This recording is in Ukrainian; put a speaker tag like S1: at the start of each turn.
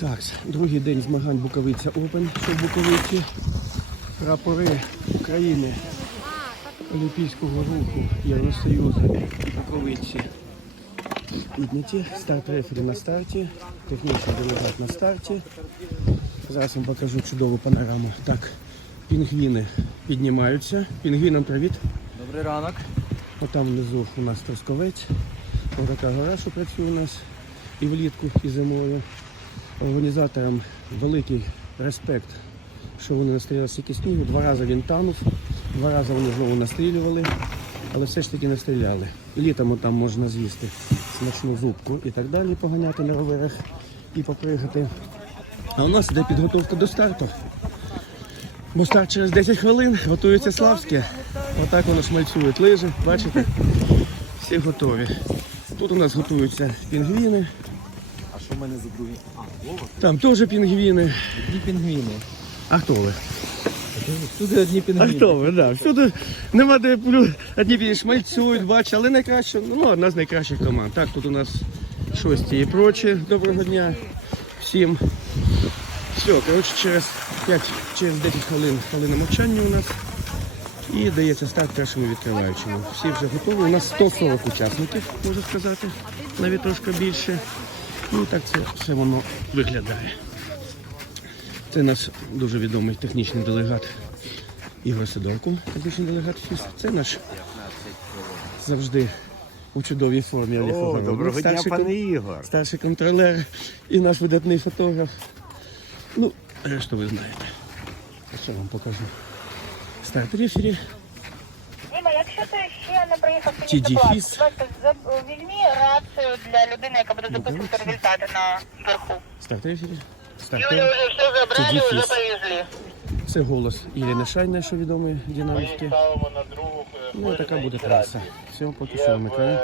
S1: Так, другий день змагань Буковиця Опен, що в Буковиці. Прапори України, Олімпійського руху, Євросоюзу, Буковиці. Підняті, старт рефері на старті, технічний делегат на старті. Зараз вам покажу чудову панораму. Так, пінгвіни піднімаються. Пінгвінам привіт.
S2: Добрий ранок.
S1: Отам внизу у нас Тросковець. Ось така гора, що працює у нас і влітку, і зимою. Організаторам великий респект, що вони настріляли стільки снігу. Два рази він танув, два рази вони знову настрілювали, але все ж таки настріляли. Літом там можна з'їсти смачну зубку і так далі, поганяти на роверах і попригати. А у нас іде підготовка до старту. Бо старт через 10 хвилин готується Славське. Отак воно шмальцюють лижі, бачите? Всі готові. Тут у нас готуються пінгвіни,
S2: мене за другий? А, Вова?
S1: там теж пінгвіни.
S2: Одні пінгвіни.
S1: А хто ви?
S2: Туди одні
S1: А
S2: пінгвіни.
S1: хто ви? Да. Всюди нема де плю- одні пінгвіни шмальцюють, бачите, але найкраще, ну, одна з найкращих команд. Так, тут у нас шості і прочі. Доброго дня всім. Все, коротше, через 5, через 10 хвилин хвилина мовчання у нас. І дається старт першому відкриваючому. Всі вже готові. У нас 140 учасників, можу сказати, навіть трошки більше. Ну і так це все воно виглядає. Це наш дуже відомий технічний делегат Ігор Сидорко, технічний делегат ФІС. Це наш завжди у чудовій формі Олег
S3: О,
S1: Огородник,
S3: доброго дня,
S1: старший
S3: пане Ігор.
S1: Старший контролер і наш видатний фотограф. Ну, решту ви знаєте. А Що вам покажу? Старт рефері.
S4: Діма, якщо ти ще не приїхав
S1: Ті
S4: сьогодні візьмі для людини, яка буде записувати результати на верху.
S1: Старт рефері. Старт.
S4: Юля вже все забрали, вже повезли.
S1: Це голос Ірини Шайна, що відомої динамівки.
S5: ставимо на другу.
S1: Ну, така буде траса. Все, поки що вимикаю.